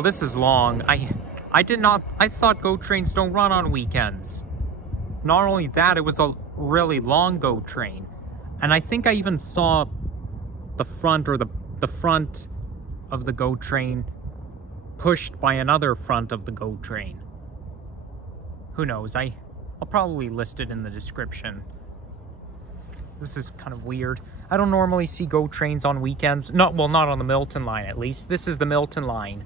Oh, this is long. I thought GO trains don't run on weekends. Not only that, it was a really long GO train. And I think I even saw the front or the front of the GO train pushed by another front of the GO train. Who knows? I'll probably list it in the description. This is kind of weird. I don't normally see GO trains on weekends. Not on the Milton line, at least. This is the Milton line.